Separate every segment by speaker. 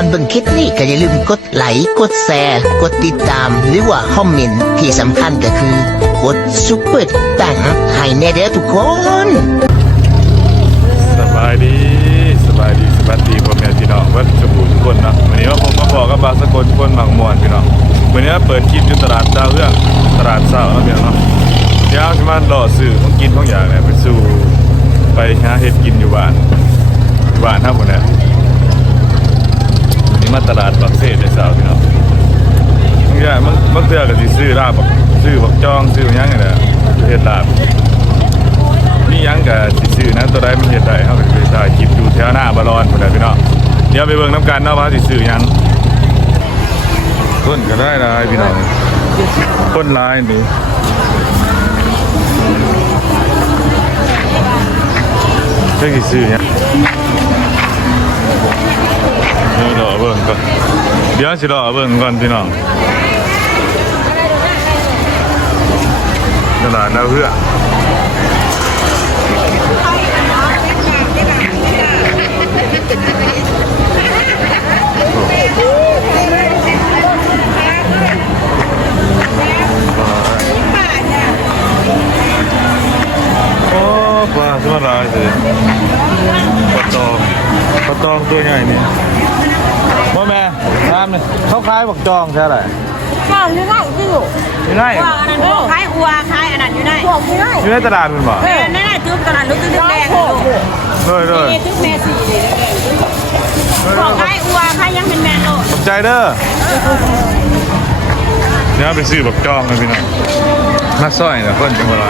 Speaker 1: อนเบิ่งคลิปนี้ก็อย่าลืมกดไลค์กดแชร์ กดติดตาม หรือว่าคอมเมนต์ที่สำคัญก็คือกดซุปเปอร์ตังให้แน่เด้อทุกคน
Speaker 2: สบายดีสบายดีสบายดีพ่อแม่พี่น้องวัดสบู่ทุกคนเนาะวันนี้ว่าผมมาบอกกับบาสกลทุกคนบางมวนพี่น้องวันนี้เปิดคลิปอยู่ตลาดดาเรื่องตลาดเช้าเนาะพี่น้องเนาะเดี๋ยวสิมาหล่อซื้อของกินของอย่างเนี่ยไปสู่ไปหาเห็ดกินอยู่บ้านอยู่บ้านครับผมเนี่ย มาตลาดบักเซ่ในเช้าพี่น้องบางอย่างมันมันเตือกับสิซื้อลาบบักซื้อบักจองซื้อยังไงเนี่ยเห็ดลาบนี่ยังกับสิซื้อนะตัวใดมันเห็ดได้เขาไปถ่ายคลิปดูแถวหน้าบอลอนหมดเลยพี่น้องเดี๋ยวไปเบิ่งน้ำกันเนาะว่าสิซื้อยังคนก็ได้ได้พี่น้องคนร้ายนี่เจ้า สิซื้อหยังเดี๋ยวรอเบิ่งก่อนเดี๋ยวสิรอเบิ่งก่อนพี่น้องตลาดดาวเรืองโอ้ปลาสมาลายเลยปลาตอง ปลาตองตัวใหญ่นี่ว่าแม่น้ำเนี่ยเขาขายบักจองใช่ไหม
Speaker 3: ข้าวอยู่ไหนที่อยู่
Speaker 2: ไม่ได้
Speaker 3: ว่าอันนั้นขายอัวขายอันนั้นอยู่ไหนพวกอยู่ไหน
Speaker 2: อยู่ในตลาดเป็นบ่
Speaker 3: เออนั่นน่ะจุ๊บตอนนั้นลูกตึ้งแดงลูก
Speaker 2: เลยเลย
Speaker 3: นี่ตึ้งแม่สีเลยพวกขายอัวขายยังเป็นแมนโลด
Speaker 2: ขอบใจเด้อเดี๋ยวไปซื้อบักจองกันพี่น้องมาซอยนะคนจังหวัด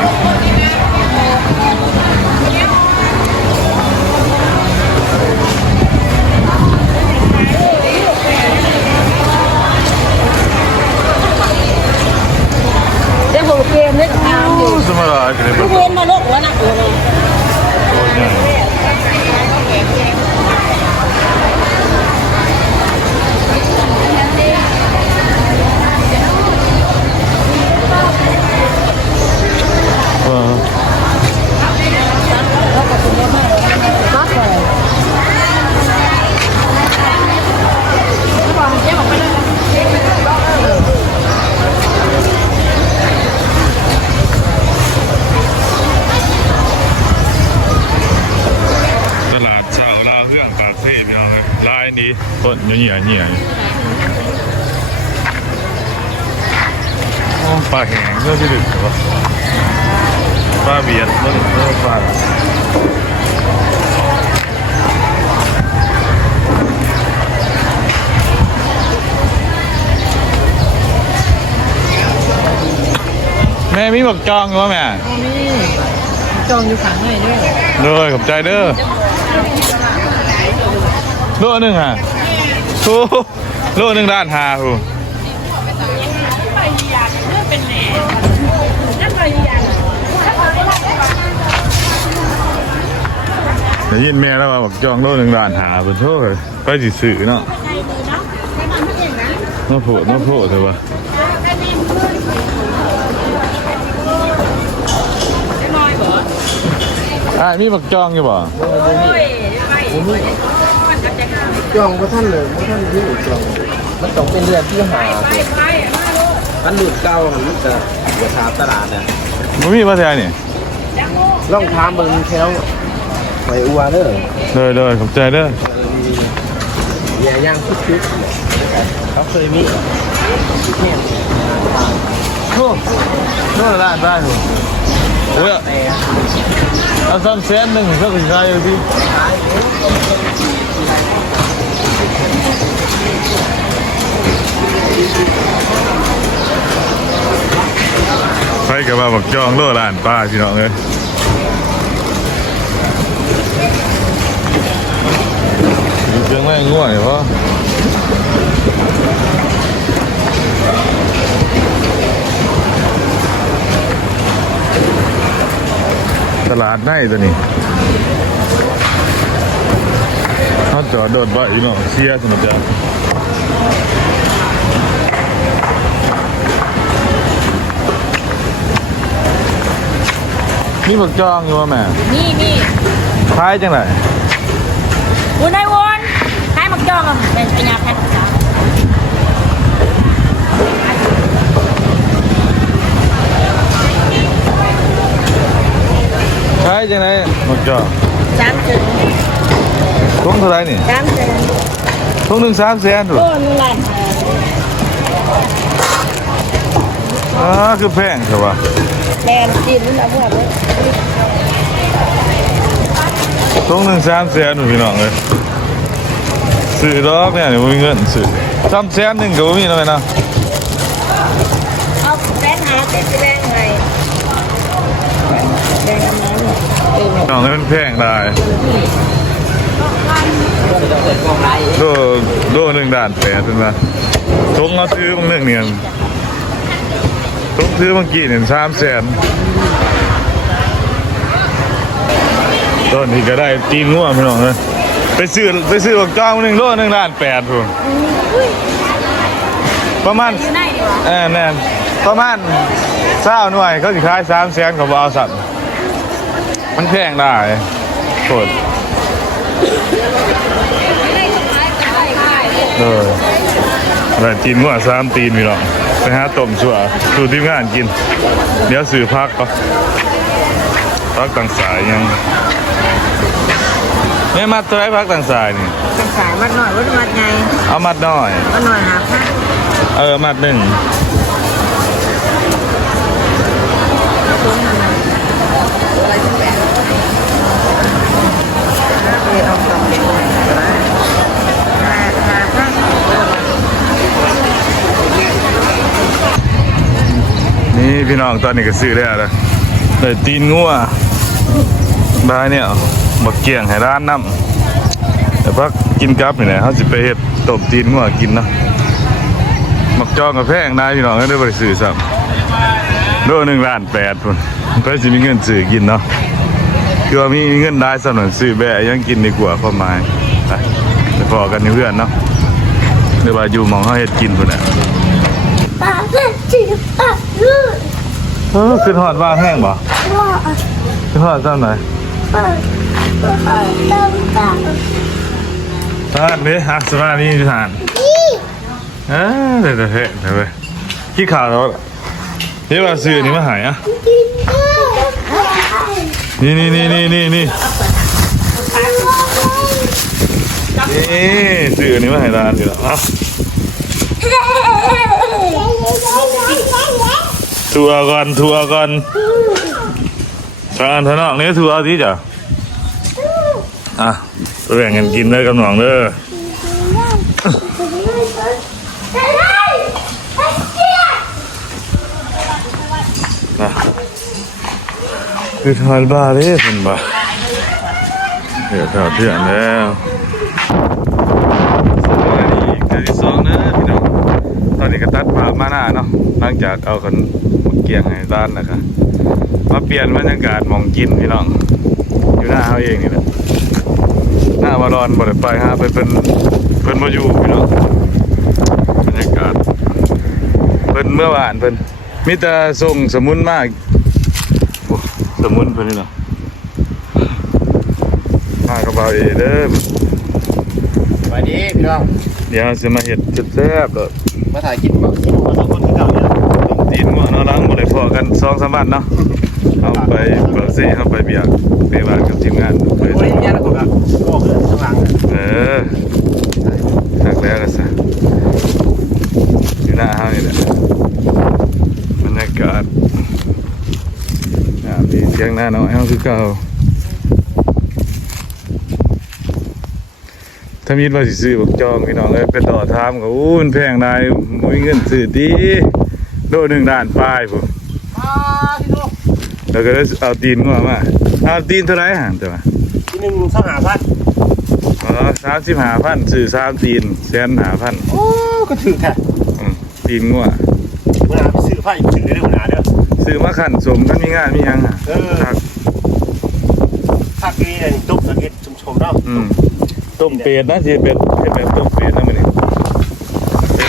Speaker 3: อยู่
Speaker 2: สมา
Speaker 3: ม่
Speaker 2: มีบักจองเหรอแม่
Speaker 3: จองอยู่ขังไหนเนี่ย
Speaker 2: เลยขอบใจเด้อโลหนึ่งอะโอ้โหโลหนึ่งด้านหาคูได้ยินแม่แล้วว่าบอกจองโลหนึ่งด้านหาเป็นโทษเลยไปจิสื่อเนาะน้าโผล่น้าโผล่เถอะวะ อ่ามีบักจองอยู่บ่
Speaker 4: จองพระท่านเลยพระท่านที่จองมันต้องเป็นเรือนที่หาอันหลุดเก่าหันมันจะเดี๋ยวถามตลาดเนี่ย
Speaker 2: มันมีมาแทนนี่
Speaker 4: ล่องถามเบิ่งแถวหอยอัวเด้อ
Speaker 2: เลยเลยขอบใจเด้อ
Speaker 4: แย่ย่างคุกคุกเขาเคยมี
Speaker 2: โอ้โน่นได้ได้ถูกโอ้ย
Speaker 4: แต่
Speaker 2: เอาซ้ำเส้นหนึ่งก็ถึงได้อยู่ที่ไปกับว่าบักจอง โลล้านป้าพี่น้องเลยอยู่เชียงไม่ง่วงเตลาดไหนตัวนี้เขาจอดโดดไว้อีกเนาะเชียร์สมจ้านี่บักจองอยู่ว่าแม่
Speaker 3: นี่นี่
Speaker 2: คล้ายจังไร
Speaker 3: วุ้นไอ้วนขายหมักจ้องเป็นพญาพันธุ์สาว
Speaker 2: ใช่จังไดหมดจอ
Speaker 3: สามถึง
Speaker 2: ทุ่งเท่าไหรนี่
Speaker 3: สามถึง
Speaker 2: ทุ่งหนึ่งสามแสนถูก
Speaker 3: โอ้นุ่นลัน
Speaker 2: อ่าคือแพงใช่ปะ
Speaker 3: แดนจีนนุ่นละพวกเลย
Speaker 2: ทุ่งหนึ่งสามแสนถูกพี่น้องเลยซื้อดอกเนี่ยนี่บ่มีเงินซื้อสามแสนหนึ่งก็บ่มีเลยนะ
Speaker 3: เอาแบงค์หาเต็มแบงค์ไงแบงค์อันนั้นเออ
Speaker 2: น้องให้มันแพงได้โลโลหนึ่งด่านแปดเป็นปะทุ่งเอาซื้อบางหนึ่งเนี่ยทุ่งซื้อบางกี่เนี่ยสามแสนต้นนี้ก็ได้ตีนง่วงพี่น้องเลยไปซื้อไปซื้อบักจ้องหนึ่งโลหนึ่งด่านแปดพุ่นประมาณ
Speaker 3: อยู่ไหนดีวะ
Speaker 2: เออแน่นประมาณเศร้าหน่วยเขาสิขายสามแสนกับเอาสัตว์ มันแพงได้โคตรเออแต่กินว่าสามตีนพี่น้องไปหาต้มชั่วสู่ทีมงานกิน เดี๋ยวสื่อพักก็พักต่างสายยังไม่มาตัวไรพักต่างสายนี่
Speaker 3: เป็นสายมัดหน่อยวัดมัดไง
Speaker 2: เอามัดน้อย
Speaker 3: มัดหน่อยหาผ้า
Speaker 2: เออมัดหนึ่ง
Speaker 3: เออเอาสองหาหาผ้า
Speaker 2: นี่พี่น้องตอนนี้ก็ซื้อได้แล้วเลยตีนงัวบายเนี่ยบักเกียงให้ร้านน้ำแต่พักกินกับนี่แหละเขาสิไปเฮ็ดต้มตีนงัวกินเนาะมักจองกับแพงได้พี่น้องก็ได้บริสื่อซ้ำโลหนึ่งล้านแปดคนก็สิมีเงินซื้อกินเนาะ คือว่ามีเงินได้สำหรับซื้อแบะยังกินดีกว่าความหมายไปไปพอกันนี่เพื่อนเนาะหรือว่าอยู่หมองเขาเฮ็ดกินพุ่นน่ะ
Speaker 5: ปากเล่นจีบปากลื่น
Speaker 2: เออขึ้นหอดว่าแห้งบ่
Speaker 5: ว่า
Speaker 2: ขึ้นหอดซ้ำไหน
Speaker 5: เปิดเปิดตามตาม
Speaker 2: ทานเด้ฮักสมานี่ทาน
Speaker 5: นี่
Speaker 2: เออเดี๋ยวเดี๋ยวเฮ้ยเดี๋ยวไปขี้ขาวแล้วเดี๋ยวว่าซื้ออันนี้มาใหายอะ
Speaker 5: กิ นี่
Speaker 2: นี่นี่นี่นี่นี่นี่ซื้อนี่มาใหายร้านเดี๋ยวอะทัวร์ก่อนทัวร์ก่อนทางอันทนอกนี้ทัวร์ที่จ้ะอะแบ่งกันกินเด้อกับหนองเด้อ นะ คือทานบ้าเร่เป็นบ่เดี๋ยวข่าเที่ยงแล้วสวัสดีเกิดที่สองนะพี่น้องตอนนี้ก็ตัดภาพมาหน้าเนาะหลังจากเอากันเกียงให้ด้านนะครับมาเปลี่ยนบรรยากาศมองกินพี่น้อง อยู่หน้าเขาเองนี่แหละหน้าวารอนบ่ได้ไปฮะไปเป็นเพิ่นมาอยู่พี่น้องบรรยากาศเพิ่นเมื่อวานเพิ่นมีแต่ส่งสมุนมาก สมุนเพิ่นนี่เนาะมากระเป๋าเอเด้อ
Speaker 4: สวัสดีพี่น้อง
Speaker 2: เดี๋ยวสิมาเฮ็ดแซ่บๆเด้อ
Speaker 4: มาถ่ายกินบ่กินบ่ทุกคนคือเก่าเนี่ย
Speaker 2: ตีนง่วงเนาะล้างบ่ได้พอกัน2-3วันเนาะเอาไปเปิดสิเอาไปเบียกไปบ้านกับทีมงานไป
Speaker 4: โอ้ยเนี่ยแล้วก็แบบโอ้คือข้างหลัง
Speaker 2: เออหักแล้วก็ซะอยู่หน้าเฮานี่แหละบรรยากาศอ่ามี เสียงหน้าเนาะเฮาคือเก่าถ้ามีว่าสิซื้อบักจองพี่น้องเอ้ยไปต่อทามก็อู้มันแพงได้บ่มีเงินซื้อดีโลหนึ่งด้านปลายพุ่น
Speaker 4: อ่าพี่น้อง
Speaker 2: แล้วก็ได้เอาตีนงัวมาเอาตีนเท่าไหร่ห่างแต่ว่า
Speaker 4: ที่หนึ่งสองหาพัน
Speaker 2: อ๋อสามสิบห้าพันซื้อสามตีนแสนห้าพัน
Speaker 4: โอ้ก็ถือแท้
Speaker 2: อืมตีนงัว
Speaker 4: เวลาไปซื้อผ้าอีกถือได้หัวหน้าเด้อ
Speaker 2: ซื้อมาขันสมกันมีงานมีหยังอะ
Speaker 4: เออ
Speaker 2: ครับ
Speaker 4: ภาคนี้เนี่ยตุ๊กสังเกตชมๆเนาะ
Speaker 2: อืมต้มเป็ดนะสิเป็ดให้แบบต้มเป็ดนะมื้อนี้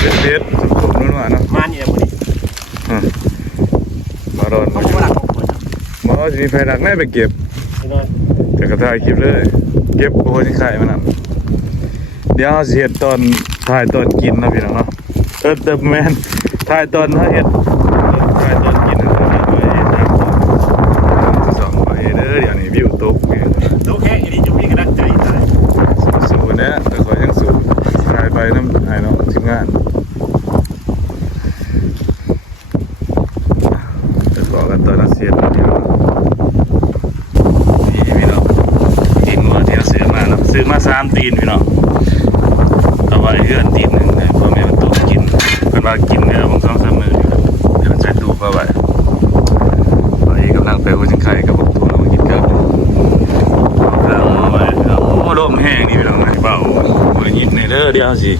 Speaker 2: เป็ดเป็ดสมๆนั่นว่าเนาะ
Speaker 4: มาเนี่ยมื้อนี้
Speaker 2: อืมมารอน
Speaker 4: เขา
Speaker 2: มา
Speaker 4: บอกว่าหลักของคน
Speaker 2: หมอสิมีไฟดักแม่ไปเก็บ
Speaker 4: พี่น้อง
Speaker 2: แต่ก็ถ่ายคลิปเลย เก็บโอ้ยที่ไข่มันน่ะเดี๋ยวเราสิเฮ็ดตอนถ่ายตอนกินนะพี่น้องเนาะเออแต่แม่นถ่ายตอนเขาเฮ็ดถ่ายตอนกินนะพี่น้องเอ้ยตามตัวสองไปเด้อเดี๋ยวนี้วิวตกนี่
Speaker 6: โอเคอันนี้จะมีกำลังใจได้
Speaker 2: สู้ๆนะแต่ขอยังสู้ถ่ายไปน้ำถ่ายเนาะทีมงานจะขอกันตอนนัดเสียดพี่น้องนี่พี่น้องตีนงัวที่เราซื้อมาเนาะซื้อมาสามตีนพี่น้อง เอาไว้เพื่อนตีนหนึ่งเลยพ่อแม่มันตูกินเพิ่นว่ากินเนื้อบางสองสามมื้ออยู่เดี๋ยวมันใช้ตูเข้าไว้ไปกำลังไปหัวจิงไข่กับพวกตัวเรามากินกับเอาเอาไว้เอาโอ้ลมแห้งนี่พี่น้องไหนเบาบ่ได้ยินใน เด้อเดี๋ยวสิ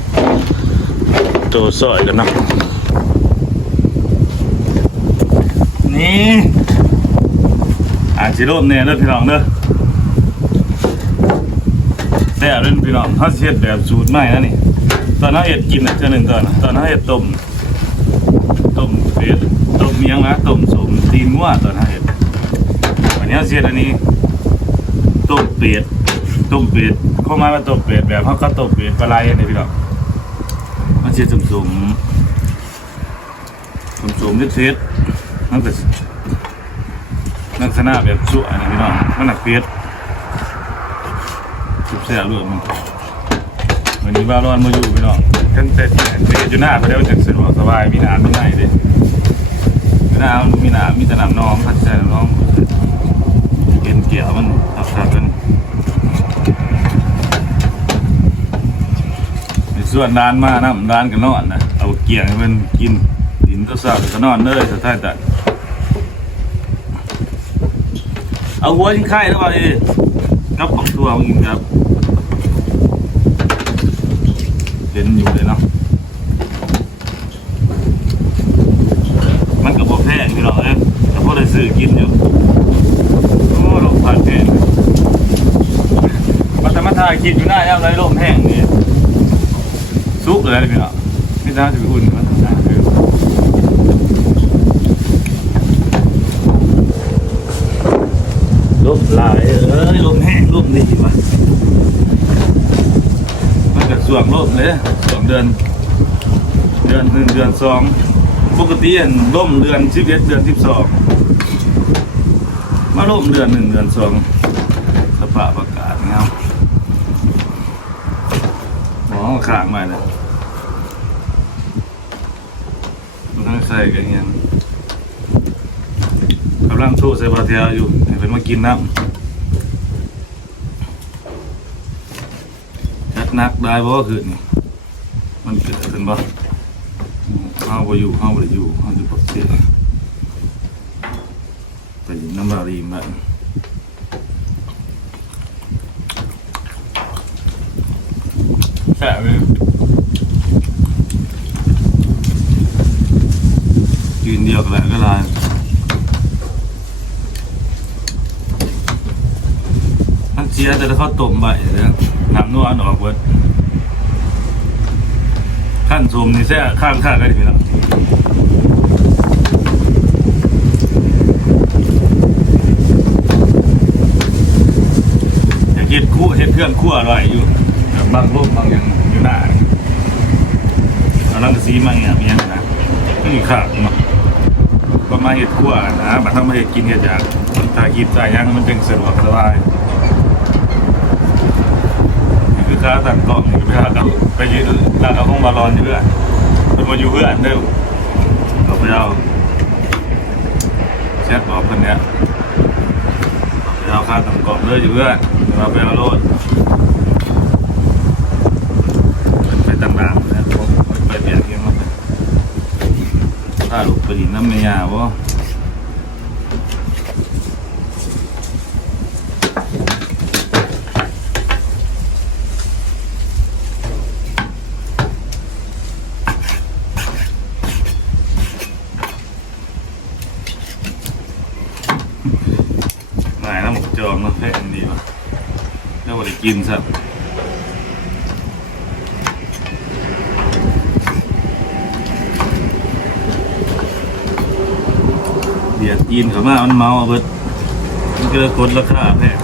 Speaker 2: โตซอยกันนะนี่อาจสิลมแน่เด้อพี่น้องเด้อแต่เรื่องพี่น้องเขาเฮ็ดแบบสูตรใหม่นะนี่ตอนเขาเฮ็ดกินน่ะเทื่อหนึ่งตอนะตอนเขาเฮ็ดต้มต้มเป็ดต้มเมียงนะต้มสมตีนงัวตอนเขาเฮ็ดวันนี้เขาสิเฮ็ดอันนี้ต้มเป็ดต้มเป็ด เข้ามาว่าต้มเป็ดแบบเขาก็ต้มเป็ดปลาไหลนี่พี่น้องมันเสิสมสมสมสมๆเท็ดๆมันก็สิลักษณะแบบสุอันนี้พี่น้องมันหน่ะเป็ดสุดแซ่บเลยมันวันนี้บ้าร้อนมาอยู่พี่น้องกันแต่ที่ไหนไปอยู่หน้าไปได้วจะสะดวกสบายมีน้ำมีไหนเลยมีน้ำมีน้ำมีแต่น้ำน้องพัดใจน้องเก็นเกี่ยวมันตับตับกันใน ส่วนร้านมาน้ำร้านก็นอนนะเอาเกี่ยงให้มันกินกินก็สาวก็นอนเลยสุดท้ายแต่เอาหัวทิ้งไข่แล้วว่าเอ้กับของตัวมึงกินครับเล่นอยู่เลยเนาะมันก็บ่แพงพี่น้องเอ้ยแต่พอได้ซื้อกินอยู่โอ้ลมผ่านแพงมาแต่มาถ่ายคลิปอยู่หน้าย่ำไรลมแห้งนี่ ซุกเลยพี่น้องไม่น่าจะไปอุ่นมันนะคือลมหลายเอ้ยลมแห้งลมดีว่ะมันก็ส่วงลมเลยสองเดือน เดือนหนึ่งเดือนสองปกติเห็นล่มเดือนสิบเอ็ดเดือนสิบสองมาล่มเดือนหนึ่งเดือนสองสภาพอากาศเงาหมอขางมาเลยมันต้องใส่กันยังกำลังโทรใส่บาเทียอยู่ให้เป็นมากินน้ำจัดนักได้บ่คือนี่มันเกิดขึ้นบ่เฮาบ่อยู่เฮาบ่ได้อยู่เฮาอยู่ปกเสียไปอยู่น้ำบารีมาแซ่บเลยนเดียวกันแหละก็ได้ มันเสียแต่ถ้าเขาต้มใบเลยน้ำนัวอันออกเบิดขั้นสมนี่แซ่ข้างข้างกันพี่น้องอยากเห็ดคู่เห็ดเครื่องคั่วอร่อยอยู่บางรูปบางอย่างอยู่หน้าเอาลังกะซีมาอย่างเงี้ยนะไม่มีขาดเนาก็มาเห็ดคั่วนะบัดถ้ามาเห็ดกินเห็ดอย่างถ้ากินใส่ยังมันจึงสะดวกสบาย คือค้าสั่งกล่องไปหาเราไปยืนร้านเราห้องบาลอนอยู่เพื่อนเป็นมาอยู่เพื่อนเด้อเราไปเอาแชทบอกคนเนี้ยไปเอาค่าสั่งกล่องเลยอยู่เพื่อนเราไปเอาโลดไปตั้งร้านนะผมไปเปลี่ยนเงินมาถ้าลูกไปดินน้ำเมียาวะ นายน้ำหมกจอมเนาะแพงดีวะแล้ววันได้กินซะเบียดกินเขามามันเมาเอาเบิดมันก็เลยกดราคาแพง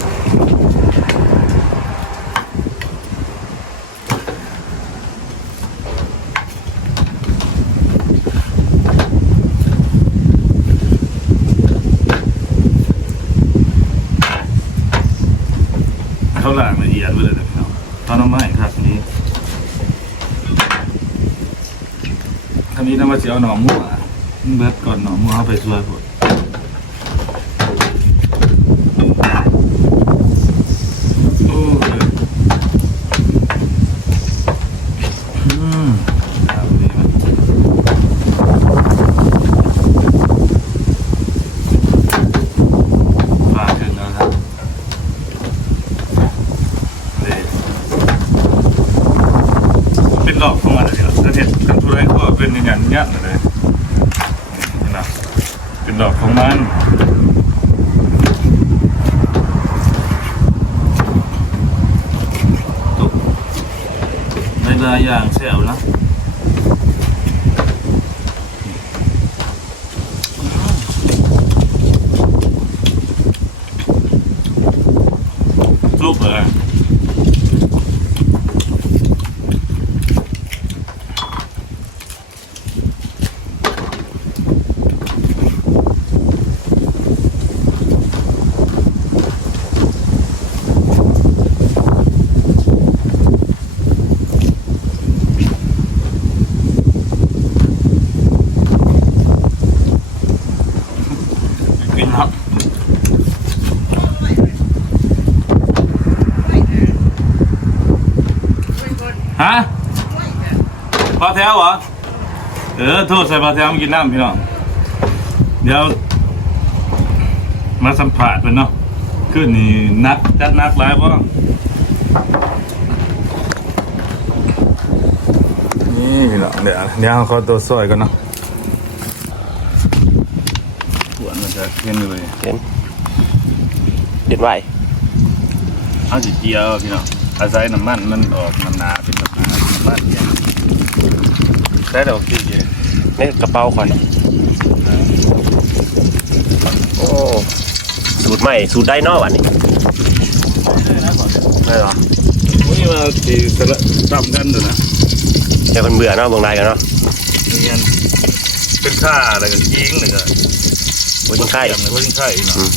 Speaker 2: อันนี้นะว่าจะเอาหน่อมั่วเบิดก่อนหน่อมั่วเอาไปช่วยผมโอ้ยอืมเอาดีมั้ยฝากถึงแล้วครับนี่ เป็นดอกของมันเลยครับจะเห็นกันทุเรศก็เป็นอย่างนี้ยเลยนี่นะเป็นดอกของมันตกในลายอย่างเสียวนะจุกเลย กินครับฮะปลาแถวเหรอ เออโทษใส่ปลาแถวมากินน้ำพี่น้อง เดี๋ยว มาสัมผัสเป็นเนาะขึ้นนี่นักจัดนักหลายป่ะนี่พี่น้องเดี๋ยวเดี๋ยวเขาตัวซอยกันเนาะหวานมันจะเค็มเลย
Speaker 6: เห็นเด็ดไว้
Speaker 2: เอาจิเจียวพี่น้องอาศัยน้ำมันมันออกน้ำหนาเป็นน้ำหนาน้ำมันเนี่ยใช้ดอกจีเย
Speaker 6: ในกระเป๋าคอยโอ้สูตรใหม่สูตรไดโนวันนี้ไม่หรอ
Speaker 2: นี่มาจีสละต่ำกันเลยนะ
Speaker 6: เดี๋ยวคนเบื่อเนาะเบิ่งได้กันเนาะ
Speaker 2: เนียนเป็นข้าอะไรกันยิงเลยก็
Speaker 6: โอ้ยยังไข่
Speaker 2: เลยว่ายิงไข่เนาะ
Speaker 6: อืม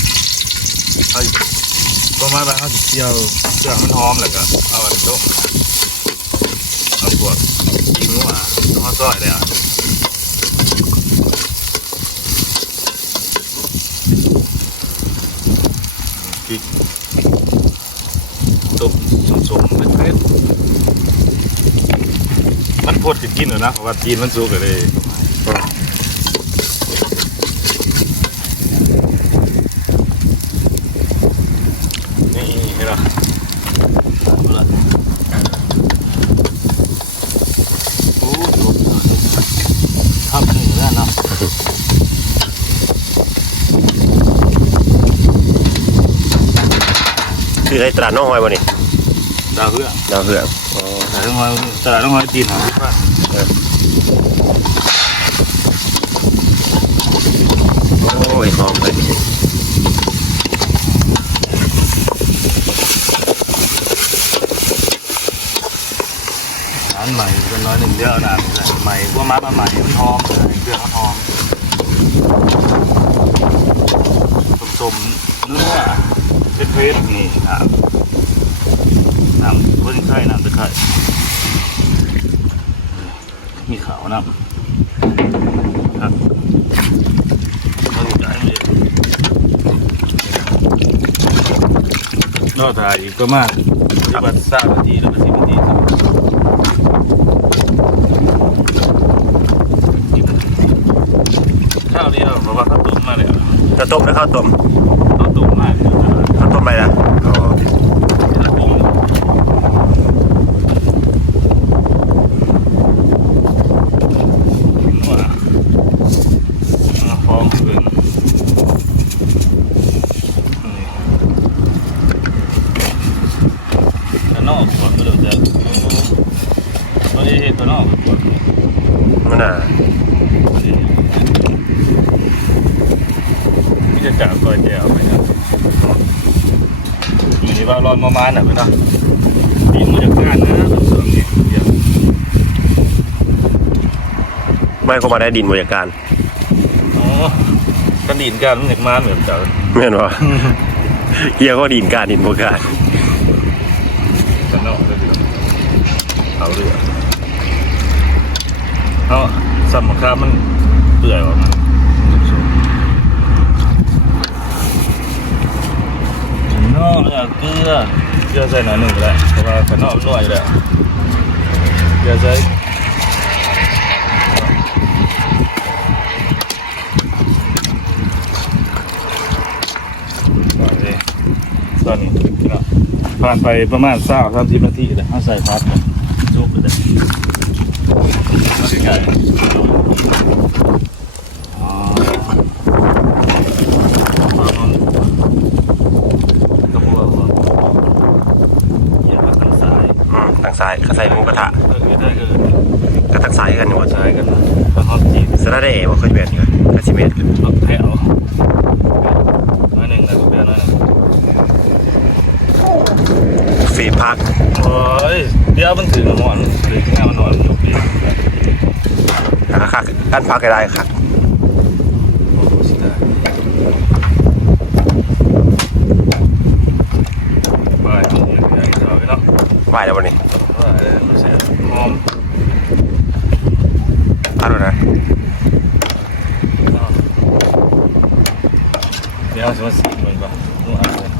Speaker 2: เอาอยู่ประมาณว่าเอาจิเจียวเครื่องมันหอมเลยก็เอาอันโต๊ะเอาพวกยิงหัวต้องเอาซอยเลยอะพริกตุ่มสมๆเล็ก ๆมันโพดกินเหรอนะเพราะว่าจีนมันสุกเลยนี่เห็นเหรอเอาละโอ้โหทำถึงแล้วเนาะ
Speaker 6: คือไอ้ตลาดน้องหอยวันนี้
Speaker 2: ดาวเพื่อน
Speaker 6: ดาวเหือง
Speaker 2: ตลาดน้องหอยตลาดน้องหอยจีนหาที่บ้าน
Speaker 6: โอ้ยหอมเลย
Speaker 2: ร้านใหม่เป็นน้อยหนึ่งเดียวนะใหม่พวกม้ามาใหม่มันหอมเลยเครื่องมันหอมสมๆเนื้อเป็นเพชรนี่น้ำ น้ำคนไข้น้ำตะไคร้มีขาวน้ำครับเราดูได้ไหมนอกจากอีกประมาณที่บัตรทราบนาทีแล้วก็สิบนาทีครับข้าวนี้เราบอกว่าข้าวต้มมาเลยอะ
Speaker 6: จะต้มแล้วข้าวต้ม
Speaker 2: ข้าวต้มมาเลย
Speaker 6: ข้าวต้มอะไรนะอ๋อ
Speaker 2: ข้าวต้มว่าอะพร้อมขึ้นนี่ข้างนอกก่อนก็เดี๋ยวจะโอ้ยข้างนอกก่อน
Speaker 6: มันน่ะ
Speaker 2: นี่ จะจับก้อยแก้วไปนะมีนี่ว่ารอนมามาหน่ะไปนะดีมือจากงานนะส่วนนี้เดี๋ยว
Speaker 6: ไม่เข้ามาได้ดินบริการ
Speaker 2: อ๋อกันดินกันมันจากมาเหมือนเจ้า
Speaker 6: แม่นวะเฮียก็ดินการดินบริการ
Speaker 2: กันนอกเลยเดี๋ยวเอาเรือเอาซ้ำมะขามมันเปื่อยออกมาเนาะเนี่ยเกลือเกลือใส่หน่อยหนึ่งก็ได้เพราะว่าขนมนวดอยู่แล้วเกลือใส่ตอนนี้ผ่านไปประมาณสามสามสิบนาทีแล้วเอาใส่พัดจุกไปเลยมาใกล้ๆอ๋อกระบวนการเหยียบมาทางซ้าย
Speaker 6: อืมทางซ้ายเขาใส่หมูกระทะ
Speaker 2: เออได้คือ
Speaker 6: ก็ทางซ้ายกันอยู่ว่า
Speaker 2: ซ้ายกันทางฮอตจีน
Speaker 6: สระเดว่าเคยเบียดกันกระชิเมตร
Speaker 2: เอาแถวน้อยหนึ่งนะเบียร์น้อยหนึ่ง
Speaker 6: ฟีพัก
Speaker 2: โอ้ยเดี๋ยวมันถือหมอนถือแง่มันนอนยกดี
Speaker 6: แล้วก็คักกันพักก็ได้ครับ
Speaker 2: โอ้โหสิได้ไปอย่างนี้อย่างนี้เอาไปเนาะ
Speaker 6: ไหวแล้ววันนี้
Speaker 2: ว่าเออไม่ใช่หอม
Speaker 6: เอาดูนะ
Speaker 2: เดี๋ยวจะมาสีมันก่อนนู่นอะเลย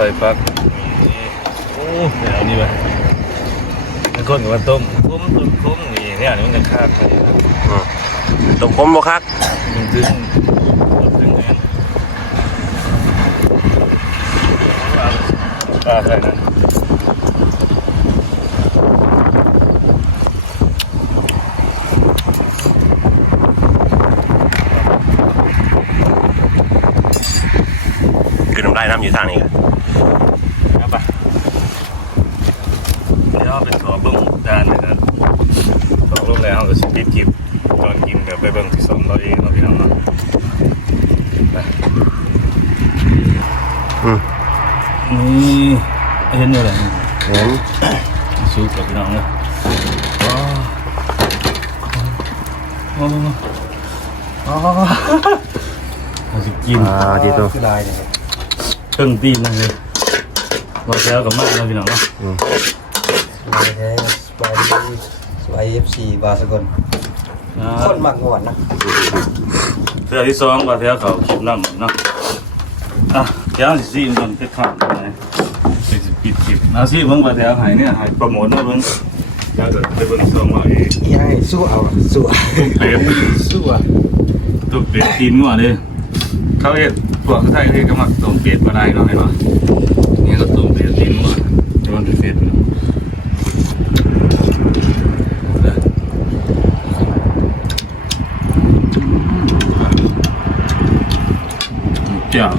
Speaker 2: เขาใส่ปักนี่โอ้เดี๋ยวนี่ไปเป็นคนกับว่าต้มต้มต้มต้มนี่เนี่ยนี่มันจะคาดไปนะ
Speaker 6: อืมต้มผมบ่คัก
Speaker 2: ถึงถึงถึงเนี่ยปลาใส่นะ
Speaker 6: คือน้ำลายน้ำอยู่ทางนี้กัน
Speaker 2: เอาไปเดี๋ยวเอาไปสอบเบิ้งจานนะครับ สอบลงแล้วก็สปิดจิบตอนกินกับไปเบิ้งที่สองเราเองเราพี่น้องเนาะ
Speaker 6: อืม
Speaker 2: นี่เห็นอยู่เลย
Speaker 6: เห็น
Speaker 2: ซุปกับพี่น้องเลยว้าวว้าวว้าวเราจะกิน
Speaker 6: อ่าดีตัว
Speaker 4: คือลายเนี่ย
Speaker 2: เครื่องตีนเลยเราแล้วกับมากแล้วพี่น้องเนาะ
Speaker 4: สบายแท้สบายดี สบายเอฟซีบาสกล
Speaker 2: อ่า
Speaker 4: คนมักงวนนะ
Speaker 2: เทือที่สองว่าเทือเขาคิดน้ำเนาะอะเทือที่สี่มันเป็นข้าวนะเป็นสิปิดคลิปเอาสิเบิ่งว่าเทือหายเนี่ยหายโปรโมทเนาะเบิ่งแล้วก็ไปเบิ่งสองว่าเอง
Speaker 4: ยังไงสู้เอาอะสู้อะ
Speaker 2: เป็ด
Speaker 4: สู้อะ
Speaker 2: ตุกเป็ดตีนงัวเด้เขาเฮ็ดพวกไทยเฮ็ดก็มักต้มเป็ดมาได้เนาะเห็นบ่นี่ก็ต้มเป็ดตีนงัวจะมันเป็นเป็ด เนาะเจ้า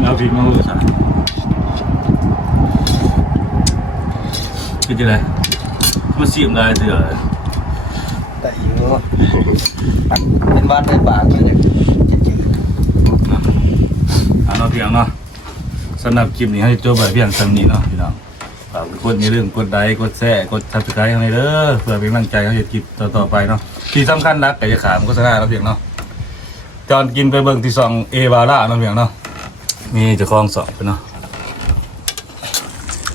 Speaker 2: แล้วพริกมะม่วงใส่คือจะไรมันซีมได้เถื่อ
Speaker 4: แต่อีกเนาะเป็นบ้านในปากเลยเนี่ยจืด
Speaker 2: นะอ่าเนาะพี่น้องเนาะสำหรับคลิปนี้ให้จบแบบเพียงสำนี้เนาะพี่น้องฝากกดอย่าลืมกดไลค์กดแชร์กดซับสไครต์ให้เด้อเพื่อเป็นกำลังใจให้คลิปต่อๆไปเนาะที่สำคัญนักก็จะขามโฆษณาเราะเพียงเนาะ จอนกินไปเบิ่งที่สองเอบาร่าเนาะเพียงเนาะมีเจะคลองสองไปเนาะ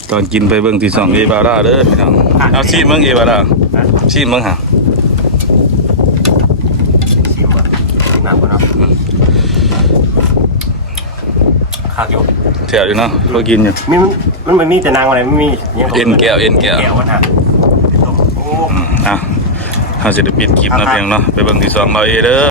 Speaker 2: ตอนกินไปเบิ่งที่สองเอบาร่าเด้อพี่น้องเอาชีมเบิ่งเอบาร่าชีมเบิ่งหา
Speaker 6: สิวอะหนักกว่าเนาะคักอยู่
Speaker 2: แถวอยู่เนาะก็กินอยู่
Speaker 6: มีมันมันมันมีแต่นางอะไรไม่มียัง
Speaker 2: เอ็นแก้วเอ็นแก้ว
Speaker 6: แก้วมันฮะโอ้
Speaker 2: อะเขาจะได้ปิดคลิปนะเพียงเนาะไปเบิ่งที่สองเราเอเด้อ